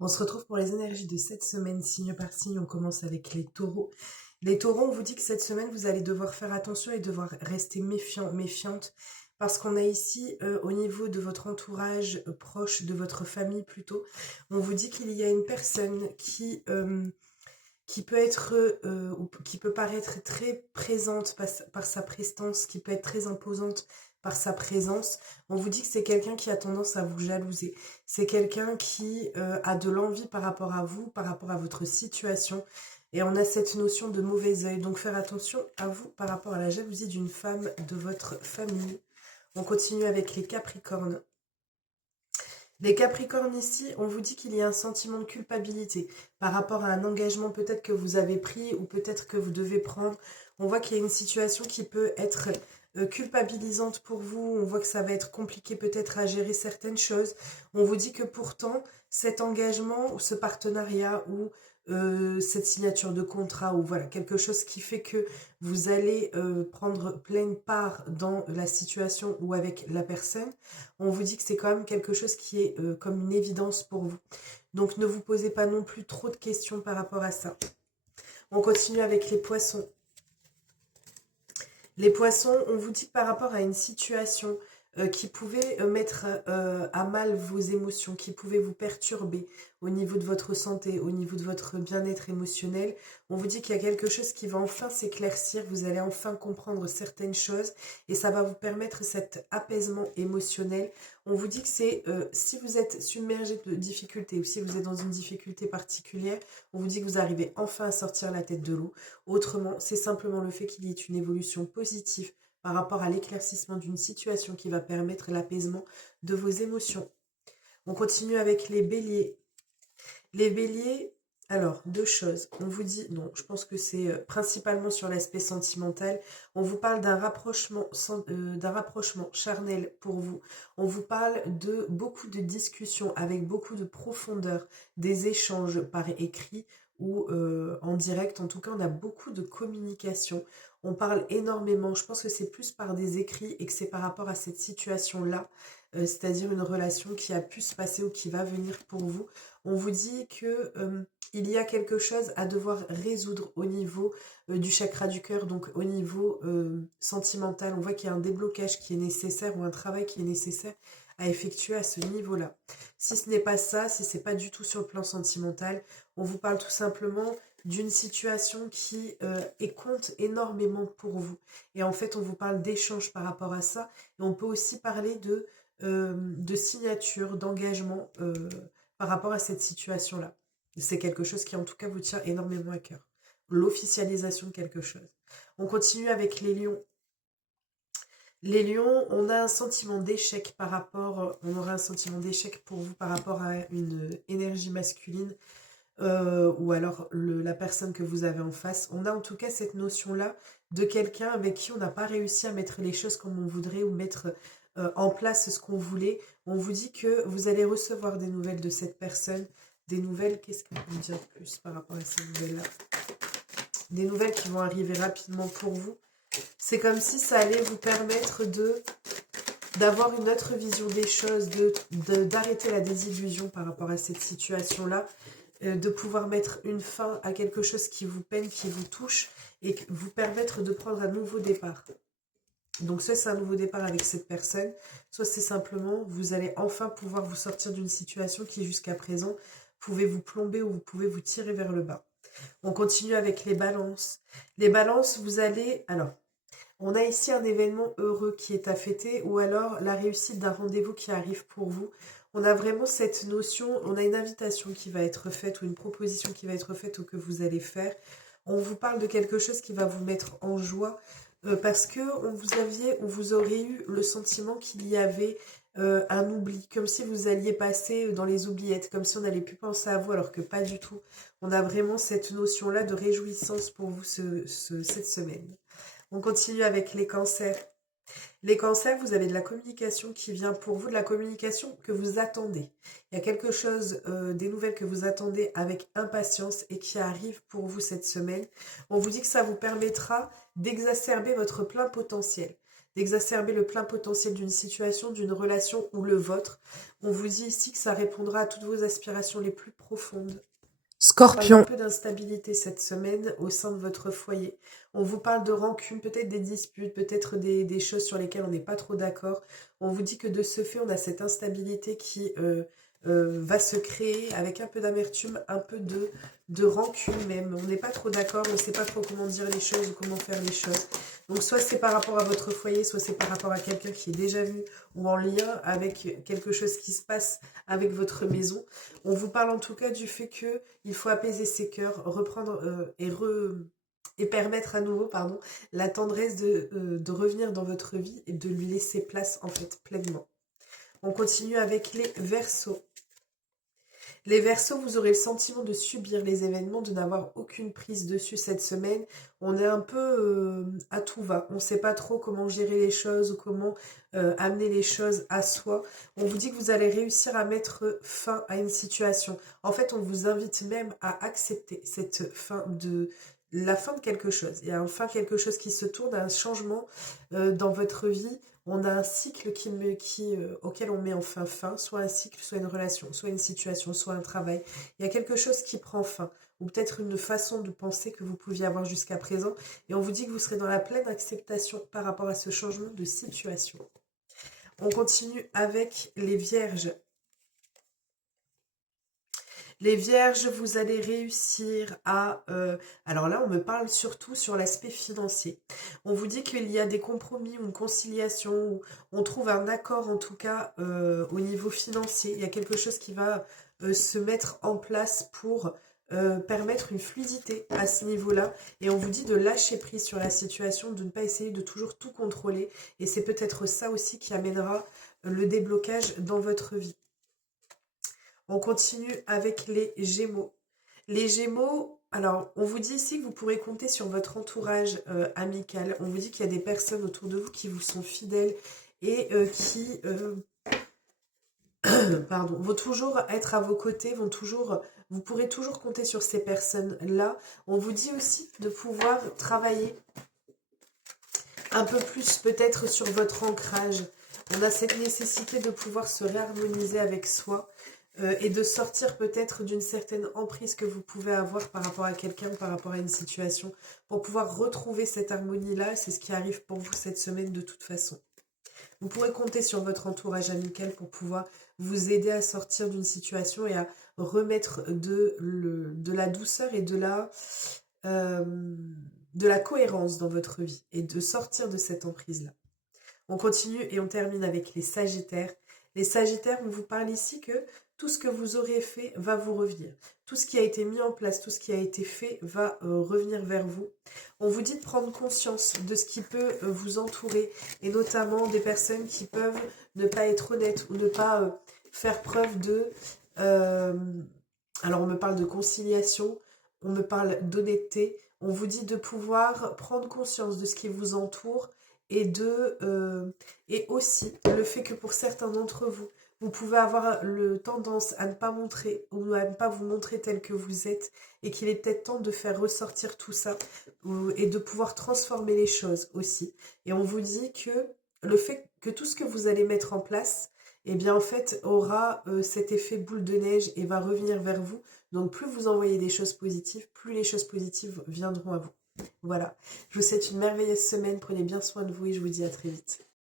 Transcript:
On se retrouve pour les énergies de cette semaine, signe par signe. On commence avec les taureaux. Les taureaux, on vous dit que cette semaine, vous allez devoir faire attention et devoir rester méfiant, méfiante, parce qu'on a ici, au niveau de votre entourage proche, de votre famille plutôt, on vous dit qu'il y a une personne qui peut être, ou qui peut paraître très présente par sa prestance, qui peut être très imposante par sa présence. On vous dit que c'est quelqu'un qui a tendance à vous jalouser. C'est quelqu'un qui a de l'envie par rapport à vous, par rapport à votre situation. Et on a cette notion de mauvais œil. Donc faire attention à vous par rapport à la jalousie d'une femme de votre famille. On continue avec les Capricornes. Les Capricornes ici, on vous dit qu'il y a un sentiment de culpabilité par rapport à un engagement peut-être que vous avez pris ou peut-être que vous devez prendre. On voit qu'il y a une situation qui peut être culpabilisante pour vous. On voit que ça va être compliqué peut-être à gérer certaines choses. On vous dit que pourtant, cet engagement ou ce partenariat ou cette signature de contrat ou voilà, quelque chose qui fait que vous allez prendre pleine part dans la situation ou avec la personne, on vous dit que c'est quand même quelque chose qui est comme une évidence pour vous. Donc ne vous posez pas non plus trop de questions par rapport à ça. On continue avec les poissons. Les poissons, on vous dit que par rapport à une situation qui pouvait mettre à mal vos émotions, qui pouvait vous perturber au niveau de votre santé, au niveau de votre bien-être émotionnel, on vous dit qu'il y a quelque chose qui va enfin s'éclaircir, vous allez enfin comprendre certaines choses et ça va vous permettre cet apaisement émotionnel. On vous dit que c'est, si vous êtes submergé de difficultés ou si vous êtes dans une difficulté particulière, on vous dit que vous arrivez enfin à sortir la tête de l'eau. Autrement, c'est simplement le fait qu'il y ait une évolution positive par rapport à l'éclaircissement d'une situation qui va permettre l'apaisement de vos émotions. On continue avec les béliers. Les béliers, alors, deux choses. On vous dit, non, je pense que c'est principalement sur l'aspect sentimental. On vous parle d'un rapprochement charnel pour vous. On vous parle de beaucoup de discussions avec beaucoup de profondeur, des échanges par écrit ou en direct. En tout cas, on a beaucoup de communication. On parle énormément. Je pense que c'est plus par des écrits et que c'est par rapport à cette situation-là, c'est-à-dire une relation qui a pu se passer ou qui va venir pour vous. On vous dit que il y a quelque chose à devoir résoudre au niveau du chakra du cœur, donc au niveau sentimental. On voit qu'il y a un déblocage qui est nécessaire ou un travail qui est nécessaire à effectuer à ce niveau-là. Si ce n'est pas ça, si c'est pas du tout sur le plan sentimental, on vous parle tout simplement d'une situation qui compte énormément pour vous. Et en fait, on vous parle d'échanges par rapport à ça. Et on peut aussi parler de signature, d'engagement par rapport à cette situation-là. C'est quelque chose qui en tout cas vous tient énormément à cœur. L'officialisation de quelque chose. On continue avec les lions. Les lions, on a un sentiment d'échec on aura un sentiment d'échec pour vous par rapport à une énergie masculine ou alors la personne que vous avez en face. On a en tout cas cette notion-là de quelqu'un avec qui on n'a pas réussi à mettre les choses comme on voudrait ou mettre en place ce qu'on voulait. On vous dit que vous allez recevoir des nouvelles de cette personne. Des nouvelles, qu'est-ce qu'on peut dire de plus par rapport à ces nouvelles-là? Des nouvelles qui vont arriver rapidement pour vous. C'est comme si ça allait vous permettre d'avoir une autre vision des choses, d'arrêter la désillusion par rapport à cette situation-là, de pouvoir mettre une fin à quelque chose qui vous peine, qui vous touche, et vous permettre de prendre un nouveau départ. Donc soit c'est un nouveau départ avec cette personne, soit c'est simplement, vous allez enfin pouvoir vous sortir d'une situation qui jusqu'à présent pouvait vous plomber ou vous pouvez vous tirer vers le bas. On continue avec les balances. Les balances, vous allez... Alors, on a ici un événement heureux qui est à fêter ou alors la réussite d'un rendez-vous qui arrive pour vous. On a vraiment cette notion, on a une invitation qui va être faite ou une proposition qui va être faite ou que vous allez faire. On vous parle de quelque chose qui va vous mettre en joie parce que on vous aurait eu le sentiment qu'il y avait un oubli, comme si vous alliez passer dans les oubliettes, comme si on n'allait plus penser à vous alors que pas du tout. On a vraiment cette notion-là de réjouissance pour vous cette semaine. On continue avec les cancers. Les cancers, vous avez de la communication qui vient pour vous, de la communication que vous attendez. Il y a quelque chose, des nouvelles que vous attendez avec impatience et qui arrive pour vous cette semaine. On vous dit que ça vous permettra d'exacerber votre plein potentiel. d'exacerber le plein potentiel d'une situation, d'une relation ou le vôtre. On vous dit ici que ça répondra à toutes vos aspirations les plus profondes. On parle d'un Scorpion. peu d'instabilité cette semaine au sein de votre foyer. On vous parle de rancune, peut-être des disputes, peut-être des choses sur lesquelles on n'est pas trop d'accord. On vous dit que de ce fait, on a cette instabilité qui va se créer avec un peu d'amertume, un peu de rancune même. On n'est pas trop d'accord, on ne sait pas trop comment dire les choses ou comment faire les choses. Donc soit c'est par rapport à votre foyer, soit c'est par rapport à quelqu'un qui est déjà vu ou en lien avec quelque chose qui se passe avec votre maison. On vous parle en tout cas du fait que il faut apaiser ses cœurs, reprendre et permettre à nouveau, pardon, la tendresse de revenir dans votre vie et de lui laisser place en fait pleinement. On continue avec les Verseaux. Les Verseaux, vous aurez le sentiment de subir les événements, de n'avoir aucune prise dessus cette semaine. On est un peu à tout va. On ne sait pas trop comment gérer les choses ou comment amener les choses à soi. On vous dit que vous allez réussir à mettre fin à une situation. En fait, on vous invite même à accepter cette la fin de quelque chose. Il y a enfin quelque chose qui se tourne, un changement dans votre vie. On a un cycle auquel on met enfin fin, soit un cycle, soit une relation, soit une situation, soit un travail. Il y a quelque chose qui prend fin, ou peut-être une façon de penser que vous pouviez avoir jusqu'à présent, et on vous dit que vous serez dans la pleine acceptation par rapport à ce changement de situation. On continue avec les Vierges. Les Vierges, vous allez réussir à... alors là, on me parle surtout sur l'aspect financier. On vous dit qu'il y a des compromis ou une conciliation, ou on trouve un accord en tout cas au niveau financier. Il y a quelque chose qui va se mettre en place pour permettre une fluidité à ce niveau-là. Et on vous dit de lâcher prise sur la situation, de ne pas essayer de toujours tout contrôler. Et c'est peut-être ça aussi qui amènera le déblocage dans votre vie. On continue avec les Gémeaux. Les Gémeaux, alors on vous dit ici que vous pourrez compter sur votre entourage amical. On vous dit qu'il y a des personnes autour de vous qui vous sont fidèles et qui pardon, vont toujours être à vos côtés, vous pourrez toujours compter sur ces personnes-là. On vous dit aussi de pouvoir travailler un peu plus peut-être sur votre ancrage. On a cette nécessité de pouvoir se réharmoniser avec soi. Et de sortir peut-être d'une certaine emprise que vous pouvez avoir par rapport à quelqu'un, par rapport à une situation, pour pouvoir retrouver cette harmonie-là. C'est ce qui arrive pour vous cette semaine de toute façon. Vous pourrez compter sur votre entourage amical pour pouvoir vous aider à sortir d'une situation et à remettre de la douceur et de la cohérence dans votre vie et de sortir de cette emprise-là. On continue et on termine avec les Sagittaires. Les Sagittaires, on vous parle ici que tout ce que vous aurez fait va vous revenir. Tout ce qui a été mis en place, tout ce qui a été fait va revenir vers vous. On vous dit de prendre conscience de ce qui peut vous entourer et notamment des personnes qui peuvent ne pas être honnêtes ou ne pas faire preuve de... alors on me parle de conciliation, on me parle d'honnêteté. On vous dit de pouvoir prendre conscience de ce qui vous entoure et aussi le fait que pour certains d'entre vous, vous pouvez avoir tendance à ne pas montrer ou à ne pas vous montrer tel que vous êtes et qu'il est peut-être temps de faire ressortir tout ça et de pouvoir transformer les choses aussi. Et on vous dit que le fait que tout ce que vous allez mettre en place, eh bien en fait aura cet effet boule de neige et va revenir vers vous. Donc plus vous envoyez des choses positives, plus les choses positives viendront à vous. Voilà, je vous souhaite une merveilleuse semaine, prenez bien soin de vous et je vous dis à très vite.